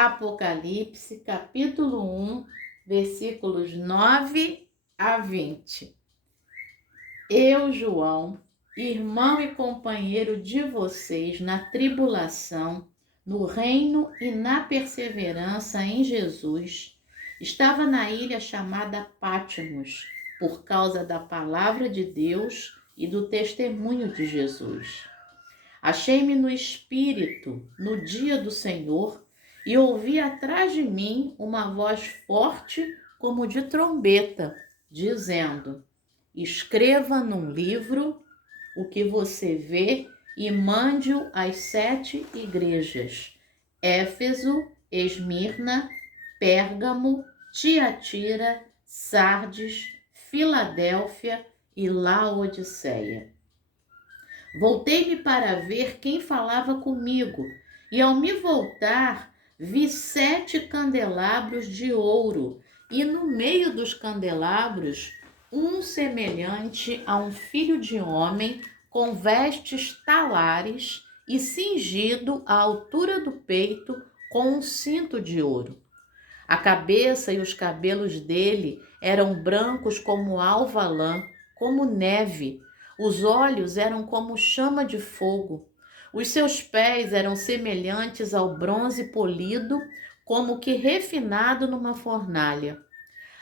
Apocalipse, capítulo 1, versículos 9 a 20. Eu, João, irmão e companheiro de vocês na tribulação, no reino e na perseverança em Jesus, estava na ilha chamada Patmos, por causa da palavra de Deus e do testemunho de Jesus. Achei-me no Espírito, no dia do Senhor, e ouvi atrás de mim uma voz forte como de trombeta, dizendo: escreva num livro o que você vê e mande-o às 7 igrejas: Éfeso, Esmirna, Pérgamo, Tiatira, Sardes, Filadélfia e Laodiceia. Voltei-me para ver quem falava comigo, e ao me voltar, vi 7 candelabros de ouro, e no meio dos candelabros, um semelhante a um filho de homem, com vestes talares e cingido à altura do peito com um cinto de ouro. A cabeça e os cabelos dele eram brancos como alva lã, como neve. Os olhos eram como chama de fogo. Os seus pés eram semelhantes ao bronze polido, como que refinado numa fornalha.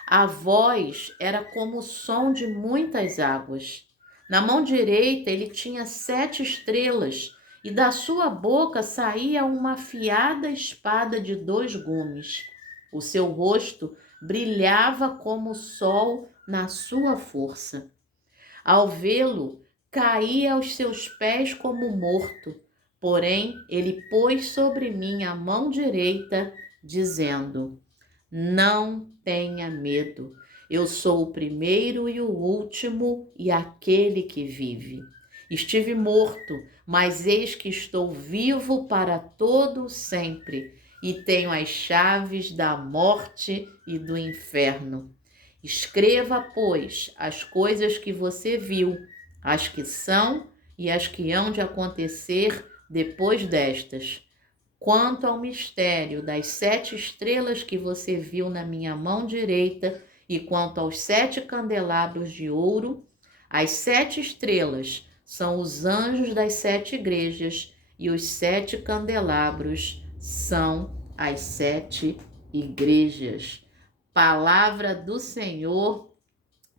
A voz era como o som de muitas águas. Na mão direita ele tinha 7 estrelas, e da sua boca saía uma afiada espada de 2 gumes. O seu rosto brilhava como o sol na sua força. Ao vê-lo, caía aos seus pés como morto. Porém, ele pôs sobre mim a mão direita, dizendo: não tenha medo. Eu sou o primeiro e o último e aquele que vive. Estive morto, mas eis que estou vivo para todo sempre e tenho as chaves da morte e do inferno. Escreva, pois, as coisas que você viu, as que são e as que hão de acontecer depois destas. Quanto ao mistério das 7 estrelas que você viu na minha mão direita, e quanto aos 7 candelabros de ouro, as 7 estrelas são os anjos das 7 igrejas, e os 7 candelabros são as 7 igrejas. Palavra do Senhor,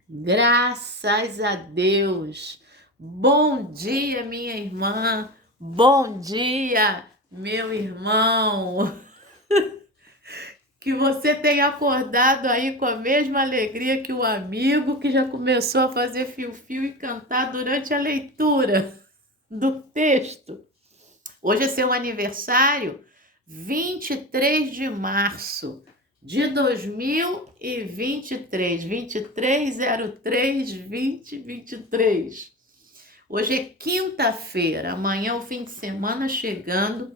graças a Deus. Bom dia, minha irmã, bom dia, meu irmão. Que você tenha acordado aí com a mesma alegria que o amigo que já começou a fazer fio-fio e cantar durante a leitura do texto. Hoje é seu aniversário, 23 de março de 2023, 2303-2023. Hoje é quinta-feira, amanhã é o fim de semana chegando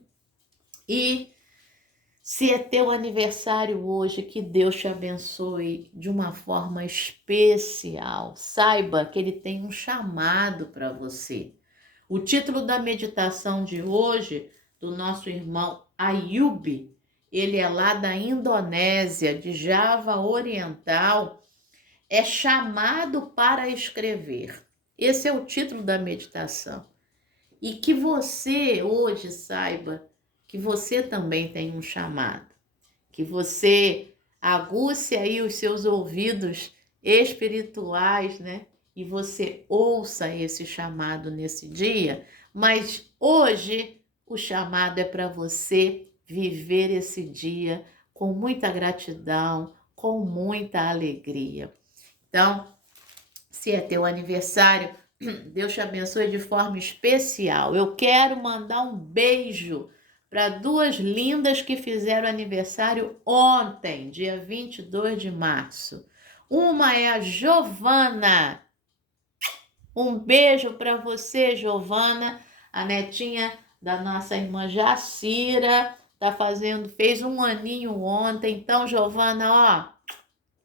e se é teu aniversário hoje, que Deus te abençoe de uma forma especial. Saiba que Ele tem um chamado para você. O título da meditação de hoje, do nosso irmão Ayub, ele é lá da Indonésia, de Java Oriental, é chamado para escrever. Esse é o título da meditação. E que você hoje saiba que você também tem um chamado, que você aguce aí os seus ouvidos espirituais, né? E você ouça esse chamado nesse dia, mas hoje o chamado é para você viver esse dia com muita gratidão, com muita alegria. Então, se é teu aniversário, Deus te abençoe de forma especial. Eu quero mandar um beijo para 2 lindas que fizeram aniversário ontem, dia 22 de março. Uma é a Giovana. Um beijo para você, Giovana, a netinha da nossa irmã Jacira, fez 1 aninho ontem. Então, Giovana, ó,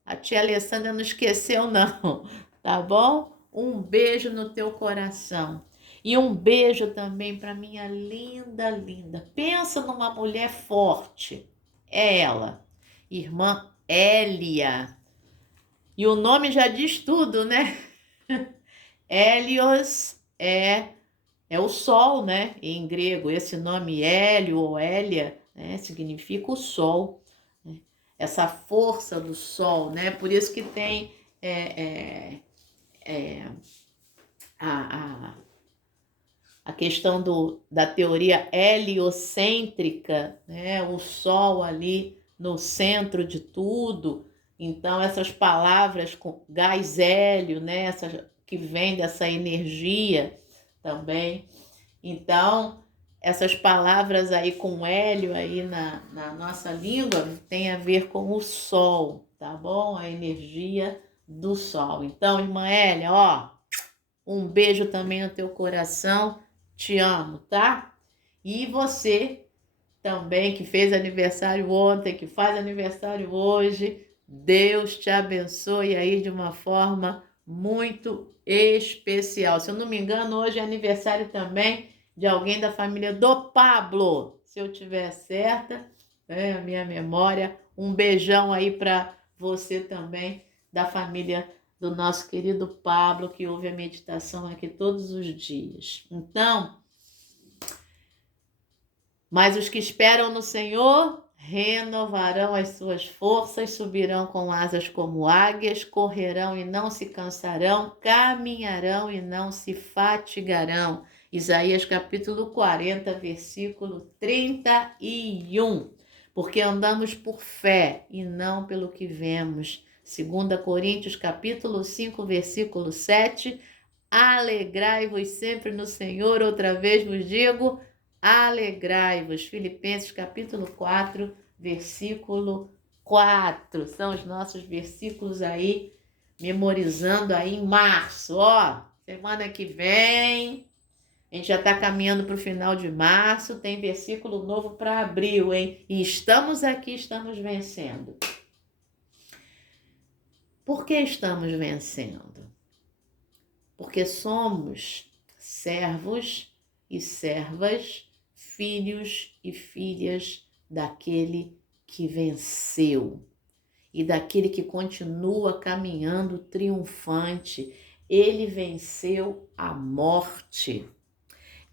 a tia Alessandra não esqueceu não, tá bom? Um beijo no teu coração. E um beijo também para minha linda, linda. Pensa numa mulher forte. é ela, irmã Hélia. E o nome já diz tudo, né? Hélios é o sol, né? Em grego, esse nome Hélio ou Hélia, né? Significa o sol, né? Essa força do sol, né? Por isso que tem a, a questão da teoria heliocêntrica, né? O sol ali no centro de tudo. Então, essas palavras com gás hélio, né? Que vem dessa energia também. Então, essas palavras aí com hélio aí na nossa língua tem a ver com o sol, tá bom? A energia do sol. Então, irmã Hélia, ó, um beijo também no teu coração. Te amo, tá? E você também que fez aniversário ontem, que faz aniversário hoje, Deus te abençoe aí de uma forma muito especial. Se eu não me engano, hoje é aniversário também de alguém da família do Pablo. Se eu tiver certa, é a minha memória. Um beijão aí para você também, da família do nosso querido Pablo, que ouve a meditação aqui todos os dias. Então, mas os que esperam no Senhor renovarão as suas forças, subirão com asas como águias, correrão e não se cansarão, caminharão e não se fatigarão. Isaías capítulo 40, versículo 31. Porque andamos por fé e não pelo que vemos. 2 Coríntios capítulo 5, versículo 7. Alegrai-vos sempre no Senhor, outra vez vos digo, alegrai-vos. Filipenses capítulo 4, versículo 4. São os nossos versículos aí, memorizando aí em março. Ó, semana que vem, a gente já está caminhando para o final de março, tem versículo novo para abril, hein? E estamos aqui, estamos vencendo. Por que estamos vencendo? Porque somos servos e servas, filhos e filhas daquele que venceu e daquele que continua caminhando triunfante. Ele venceu a morte.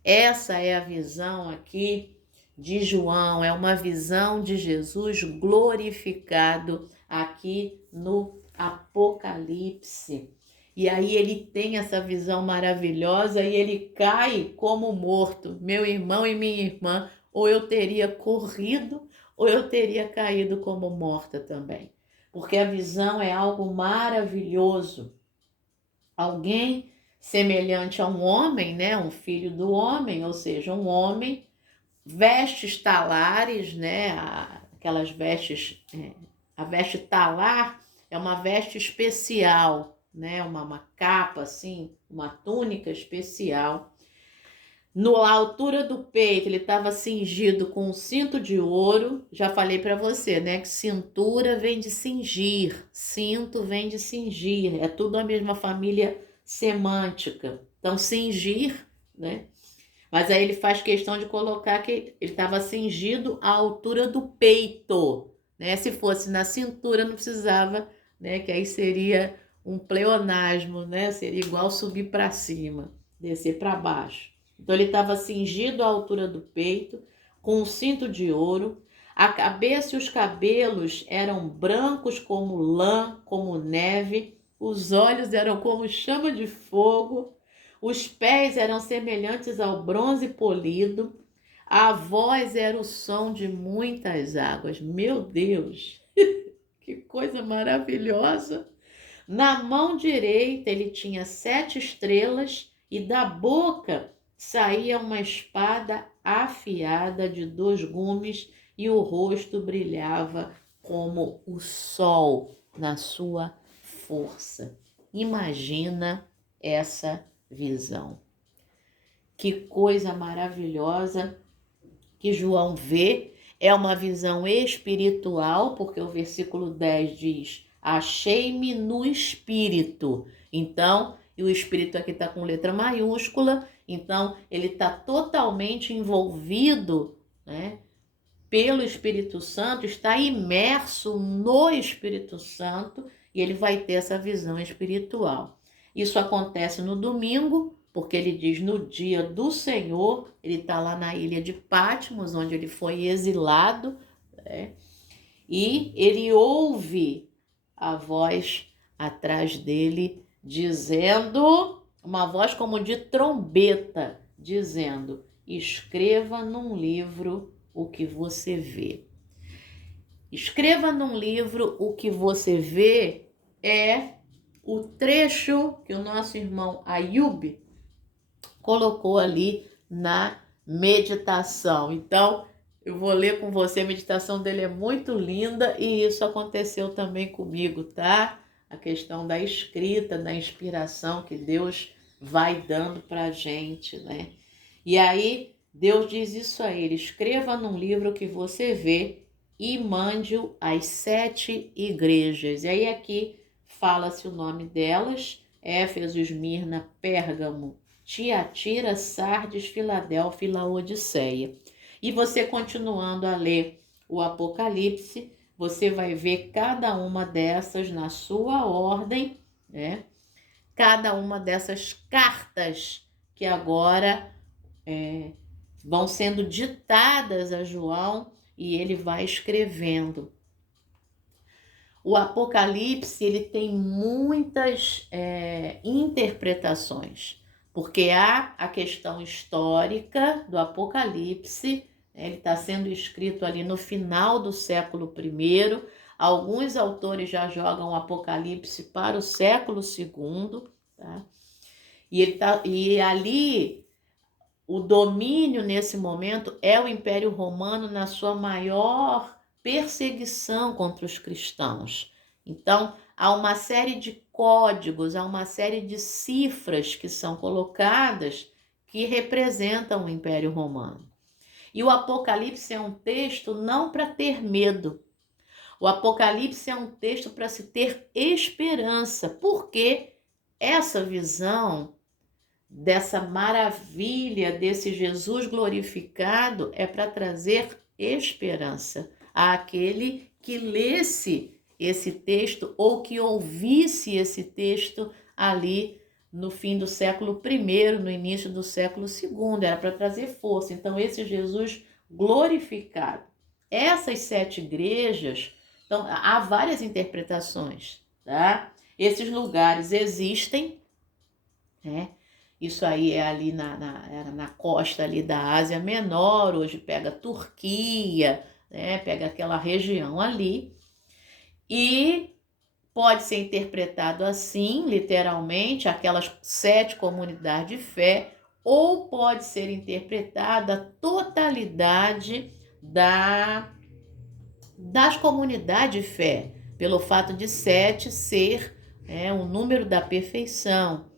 Essa é a visão aqui de João, é uma visão de Jesus glorificado aqui no Apocalipse. E aí ele tem essa visão maravilhosa e ele cai como morto. Meu irmão e minha irmã, ou eu teria corrido, ou eu teria caído como morta também. Porque a visão é algo maravilhoso. Alguém semelhante a um homem, né? Um filho do homem, ou seja, um homem, vestes talares, né? Aquelas vestes, a veste talar é uma veste especial, né? Uma capa assim, uma túnica especial. Na altura do peito, ele estava cingido com um cinto de ouro. Já falei para você, né? Que cintura vem de cingir, cinto vem de cingir. É tudo a mesma família semântica. Então, cingir, né? Mas aí ele faz questão de colocar que ele estava cingido à altura do peito, né? Se fosse na cintura, não precisava, né? Que aí seria um pleonasmo, né? Seria igual subir para cima, descer para baixo. Então ele estava cingido à altura do peito, com um cinto de ouro. A cabeça e os cabelos eram brancos como lã, como neve. Os olhos eram como chama de fogo. Os pés eram semelhantes ao bronze polido. A voz era o som de muitas águas. Meu Deus, que coisa maravilhosa! Na mão direita ele tinha 7 estrelas e da boca saía uma espada afiada de 2 gumes e o rosto brilhava como o sol na sua força. Imagina essa visão. Que coisa maravilhosa que João vê. É uma visão espiritual, porque o versículo 10 diz: achei-me no espírito. Então, e o espírito aqui está com letra maiúscula, então ele está totalmente envolvido, né, pelo Espírito Santo, está imerso no Espírito Santo e ele vai ter essa visão espiritual. Isso acontece no domingo, porque ele diz no dia do Senhor, ele está lá na ilha de Patmos, onde ele foi exilado, né? E ele ouve a voz atrás dele dizendo, uma voz como de trombeta, dizendo: escreva num livro o que você vê. Escreva num livro o que você vê é o trecho que o nosso irmão Ayub colocou ali na meditação. Então, eu vou ler com você, a meditação dele é muito linda e isso aconteceu também comigo, tá? A questão da escrita, da inspiração que Deus vai dando pra gente, né? E aí, Deus diz isso a ele: escreva num livro que você vê e mande-o às 7 igrejas. E aí aqui fala-se o nome delas: Éfeso, Esmirna, Pérgamo, Tiatira, Sardes, Filadélfia e Laodiceia. E você continuando a ler o Apocalipse, você vai ver cada uma dessas na sua ordem, né? Cada uma dessas cartas que agora vão sendo ditadas a João e ele vai escrevendo. O Apocalipse ele tem muitas interpretações, porque há a questão histórica do Apocalipse, ele está sendo escrito ali no final do século I. Alguns autores já jogam o Apocalipse para o século II, tá? E ali o domínio nesse momento é o Império Romano na sua maior perseguição contra os cristãos. Então, há uma série de códigos, há uma série de cifras que são colocadas que representam o Império Romano. E o Apocalipse é um texto não para ter medo. O Apocalipse é um texto para se ter esperança, porque essa visão dessa maravilha, desse Jesus glorificado, é para trazer esperança àquele que lesse esse texto ou que ouvisse esse texto ali no fim do século I, no início do século II, era para trazer força. Então, esse Jesus glorificado. Essas 7 igrejas, então, há várias interpretações, tá? Esses lugares existem, né? Isso aí é ali era na costa ali da Ásia Menor, hoje pega Turquia, né? Pega aquela região ali. E pode ser interpretado assim, literalmente, aquelas 7 comunidades de fé, ou pode ser interpretada a totalidade das comunidades de fé, pelo fato de 7 ser um número da perfeição.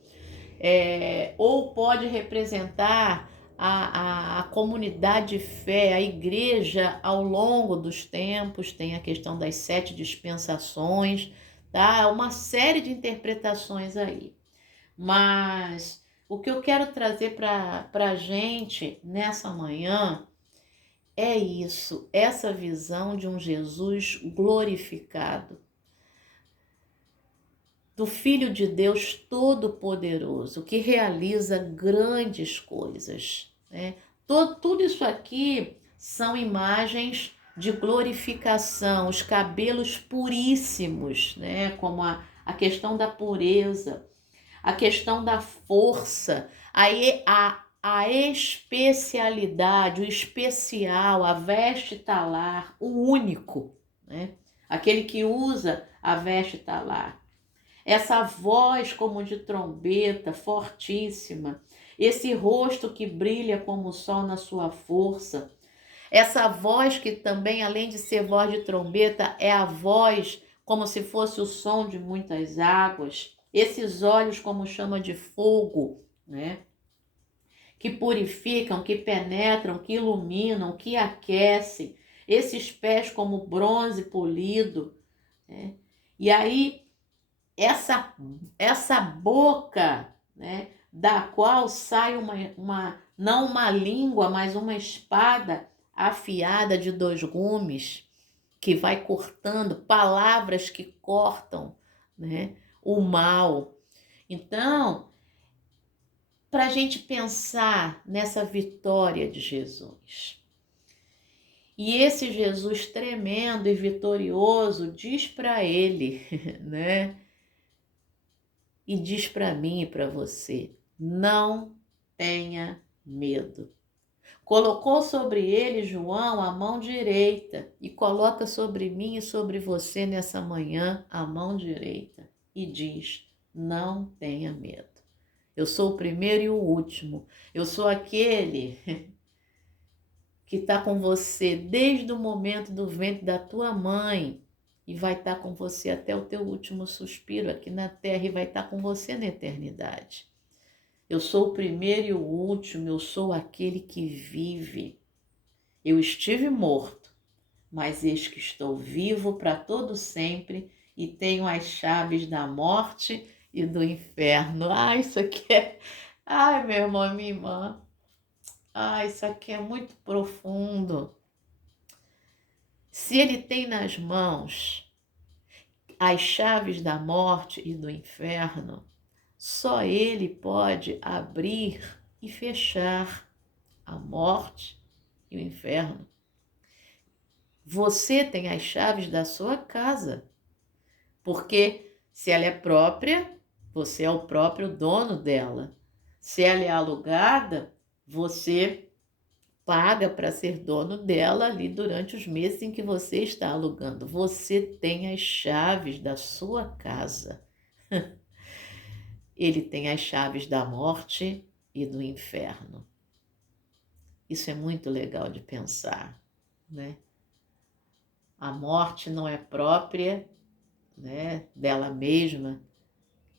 Ou pode representar a comunidade de fé, a igreja ao longo dos tempos, tem a questão das 7 dispensações, tá? Uma série de interpretações aí. Mas o que eu quero trazer para a gente nessa manhã é isso, essa visão de um Jesus glorificado, do Filho de Deus Todo-Poderoso, que realiza grandes coisas, né? Tudo isso aqui são imagens de glorificação, os cabelos puríssimos, né? Como a questão da pureza, a questão da força, a especialidade, o especial, a veste talar, o único, né? Aquele que usa a veste talar. Essa voz como de trombeta, fortíssima, esse rosto que brilha como o sol na sua força, essa voz que também, além de ser voz de trombeta, é a voz como se fosse o som de muitas águas, esses olhos como chama de fogo, né? Que purificam, que penetram, que iluminam, que aquecem, esses pés como bronze polido, né? E aí, essa boca, né, da qual sai não uma língua, mas uma espada afiada de 2 gumes, que vai cortando, palavras que cortam, né, o mal. Então, para a gente pensar nessa vitória de Jesus. E esse Jesus tremendo e vitorioso diz para ele, né? E diz para mim e para você, não tenha medo. Colocou sobre ele, João, a mão direita e coloca sobre mim e sobre você nessa manhã a mão direita e diz, não tenha medo. Eu sou o primeiro e o último. Eu sou aquele que está com você desde o momento do ventre da tua mãe e vai estar com você até o teu último suspiro aqui na terra e vai estar com você na eternidade. Eu sou o primeiro e o último, eu sou aquele que vive. Eu estive morto, mas eis que estou vivo para todo sempre e tenho as chaves da morte e do inferno. Isso aqui é... Ai, meu irmão, minha irmã. Isso aqui é muito profundo. Se ele tem nas mãos as chaves da morte e do inferno, só ele pode abrir e fechar a morte e o inferno. Você tem as chaves da sua casa, porque se ela é própria, você é o próprio dono dela. Se ela é alugada, você paga para ser dono dela ali durante os meses em que você está alugando. Você tem as chaves da sua casa. Ele tem as chaves da morte e do inferno. Isso é muito legal de pensar, né? A morte não é própria, né, dela mesma.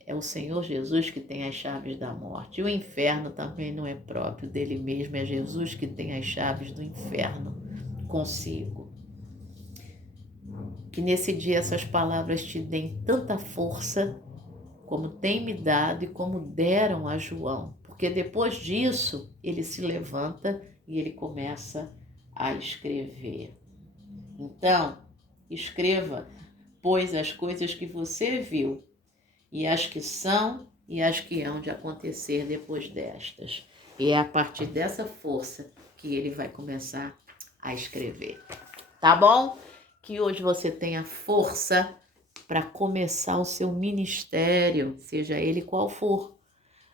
É o Senhor Jesus que tem as chaves da morte. E o inferno também não é próprio dele mesmo, é Jesus que tem as chaves do inferno consigo. Que nesse dia essas palavras te deem tanta força como tem me dado e como deram a João. Porque depois disso, ele se levanta e ele começa a escrever. Então, escreva, pois, as coisas que você viu, e as que são e as que hão de acontecer depois destas. E é a partir dessa força que ele vai começar a escrever. Tá bom? Que hoje você tenha força para começar o seu ministério, seja ele qual for,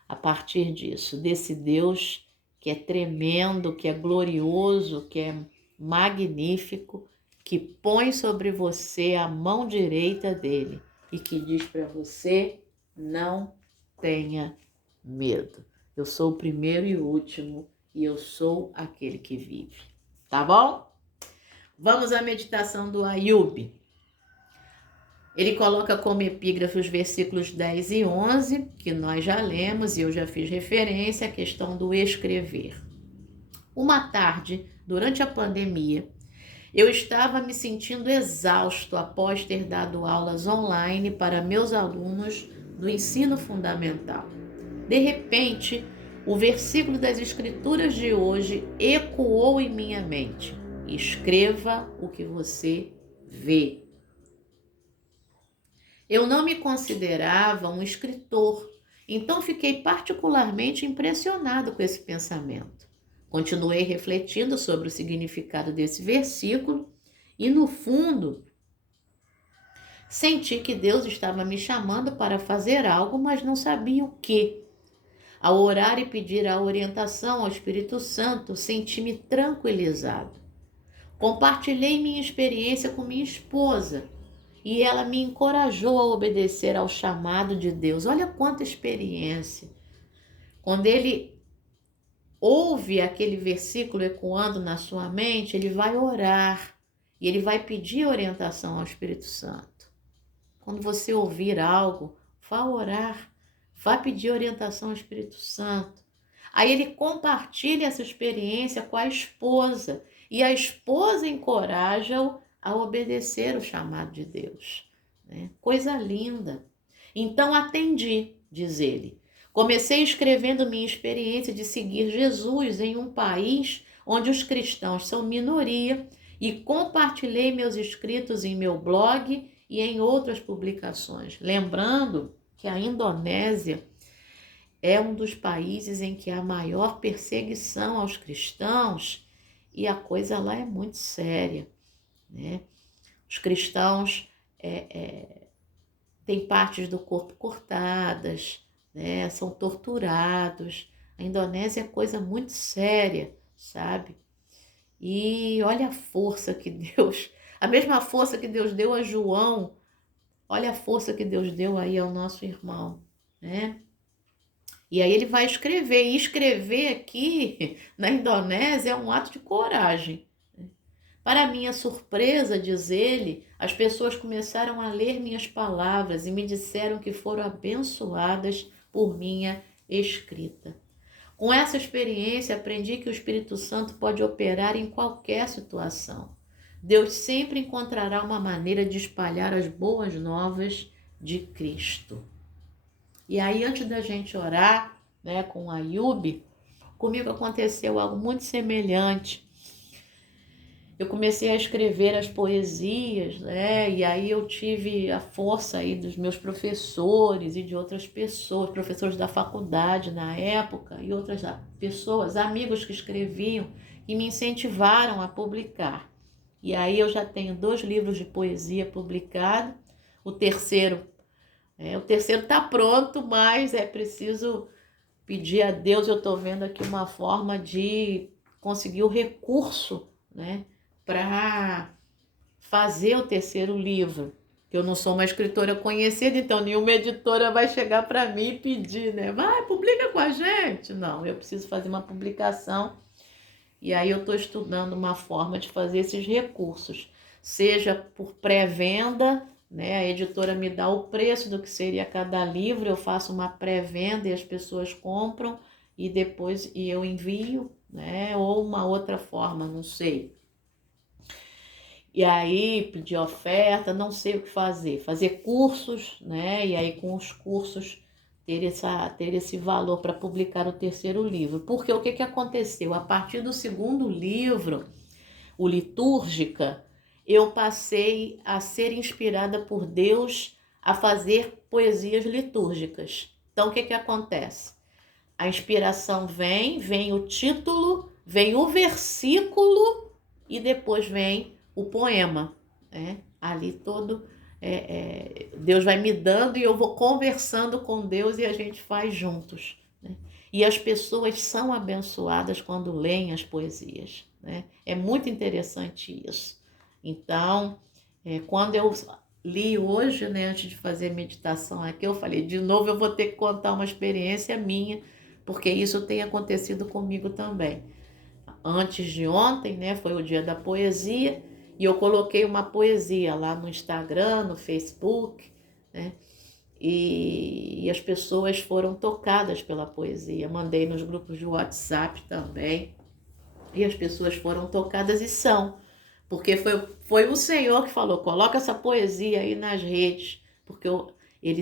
a partir disso, desse Deus que é tremendo, que é glorioso, que é magnífico, que põe sobre você a mão direita dele e que diz para você, não tenha medo. Eu sou o primeiro e o último e eu sou aquele que vive. Tá bom? Vamos à meditação do Ayub. Ele coloca como epígrafe os versículos 10 e 11, que nós já lemos e eu já fiz referência à questão do escrever. Uma tarde, durante a pandemia, eu estava me sentindo exausto após ter dado aulas online para meus alunos do ensino fundamental. De repente, o versículo das Escrituras de hoje ecoou em minha mente. Escreva o que você vê. Eu não me considerava um escritor, então fiquei particularmente impressionado com esse pensamento. Continuei refletindo sobre o significado desse versículo e, no fundo, senti que Deus estava me chamando para fazer algo, mas não sabia o quê. Ao orar e pedir a orientação ao Espírito Santo, senti-me tranquilizado. Compartilhei minha experiência com minha esposa e ela me encorajou a obedecer ao chamado de Deus. Olha quanta experiência. Quando ele ouve aquele versículo ecoando na sua mente, ele vai orar e ele vai pedir orientação ao Espírito Santo. Quando você ouvir algo, vá orar, vá pedir orientação ao Espírito Santo. Aí ele compartilha essa experiência com a esposa e a esposa encoraja-o a obedecer o chamado de Deus. Né? Coisa linda. Então atendi, diz ele. Comecei escrevendo minha experiência de seguir Jesus em um país onde os cristãos são minoria, e compartilhei meus escritos em meu blog e em outras publicações. Lembrando que a Indonésia é um dos países em que há maior perseguição aos cristãos e a coisa lá é muito séria, né? Os cristãos têm partes do corpo cortadas, né? São torturados. A Indonésia é coisa muito séria, sabe? E olha a força que Deus, a mesma força que Deus deu a João, olha a força que Deus deu aí ao nosso irmão, né? E aí ele vai escrever, e escrever aqui na Indonésia é um ato de coragem. Para minha surpresa, diz ele, as pessoas começaram a ler minhas palavras e me disseram que foram abençoadas por minha escrita. Com essa experiência, aprendi que o Espírito Santo pode operar em qualquer situação. Deus sempre encontrará uma maneira de espalhar as boas novas de Cristo. E aí, antes da gente orar, né, com Ayub, comigo aconteceu algo muito semelhante. Eu comecei a escrever as poesias, né? E aí eu tive a força aí dos meus professores e de outras pessoas, professores da faculdade na época e outras pessoas, amigos que escreviam e me incentivaram a publicar. E aí eu já tenho 2 livros de poesia publicados, o terceiro está pronto, mas é preciso pedir a Deus. Eu estou vendo aqui uma forma de conseguir o recurso, né, para fazer o terceiro livro. Eu não sou uma escritora conhecida, então nenhuma editora vai chegar para mim e pedir, né? Vai, publica com a gente. Não, eu preciso fazer uma publicação. E aí eu estou estudando uma forma de fazer esses recursos, seja por pré-venda, né? A editora me dá o preço do que seria cada livro, eu faço uma pré-venda e as pessoas compram e depois eu envio, né? Ou uma outra forma, não sei. E aí pedir oferta, não sei o que fazer cursos, né? E aí com os cursos ter esse valor para publicar o terceiro livro. Porque o que aconteceu? A partir do segundo livro, o Litúrgica, eu passei a ser inspirada por Deus a fazer poesias litúrgicas. Então, o que acontece? A inspiração vem o título, vem o versículo e depois vem o poema, né? Ali todo Deus vai me dando e eu vou conversando com Deus e a gente faz juntos, né? E as pessoas são abençoadas quando leem as poesias, né? É muito interessante isso. Então, quando eu li hoje, né, antes de fazer meditação aqui, eu falei, de novo eu vou ter que contar uma experiência minha, porque isso tem acontecido comigo também. Antes de ontem, né, foi o dia da poesia, e eu coloquei uma poesia lá no Instagram, no Facebook, né, e as pessoas foram tocadas pela poesia. Mandei nos grupos de WhatsApp também, e as pessoas foram tocadas e são, porque foi o Senhor que falou, coloca essa poesia aí nas redes, porque ele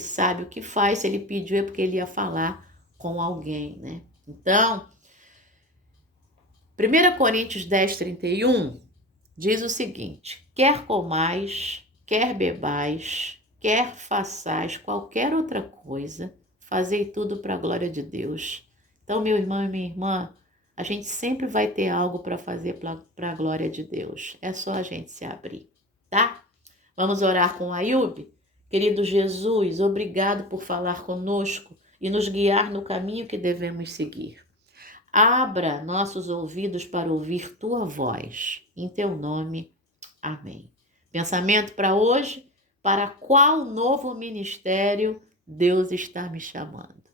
sabe o que faz, se ele pediu é porque ele ia falar com alguém, né? Então, 1 Coríntios 10:31 diz o seguinte: quer comais, quer bebais, quer façais qualquer outra coisa, fazei tudo para a glória de Deus. Então, meu irmão e minha irmã, a gente sempre vai ter algo para fazer para a glória de Deus. É só a gente se abrir, tá? Vamos orar com Ayub? Querido Jesus, obrigado por falar conosco e nos guiar no caminho que devemos seguir. Abra nossos ouvidos para ouvir tua voz. Em teu nome, amém. Pensamento para hoje: para qual novo ministério Deus está me chamando?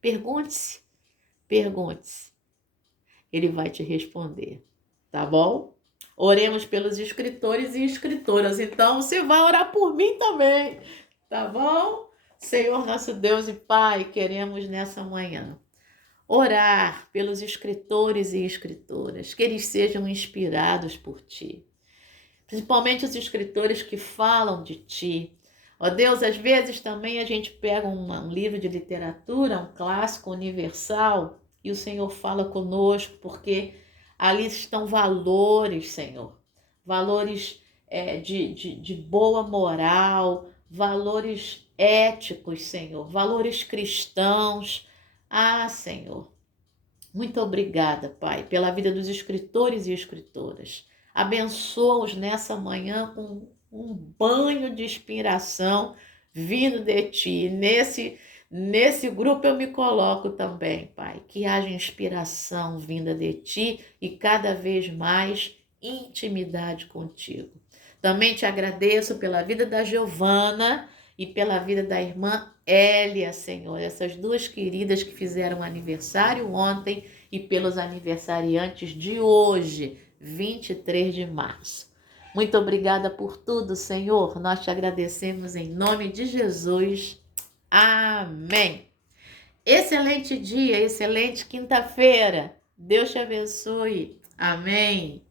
Pergunte-se. Ele vai te responder, tá bom? Oremos pelos escritores e escritoras. Então, você vai orar por mim também, tá bom? Senhor nosso Deus e Pai, queremos nessa manhã orar pelos escritores e escritoras, que eles sejam inspirados por Ti. Principalmente os escritores que falam de Ti. Ó Deus, às vezes também a gente pega um livro de literatura, um clássico universal, e o Senhor fala conosco, porque Ali estão valores, Senhor. Valores de boa moral, valores éticos, Senhor. Valores cristãos. Ah, Senhor. Muito obrigada, Pai, pela vida dos escritores e escritoras. Abençoa-os nessa manhã com um banho de inspiração vindo de Ti. Nesse grupo eu me coloco também, Pai. Que haja inspiração vinda de Ti e cada vez mais intimidade contigo. Também te agradeço pela vida da Giovana e pela vida da irmã Hélia, Senhor. Essas duas queridas que fizeram aniversário ontem e pelos aniversariantes de hoje, 23 de março. Muito obrigada por tudo, Senhor. Nós te agradecemos em nome de Jesus. Amém. Excelente dia, excelente quinta-feira. Deus te abençoe. Amém.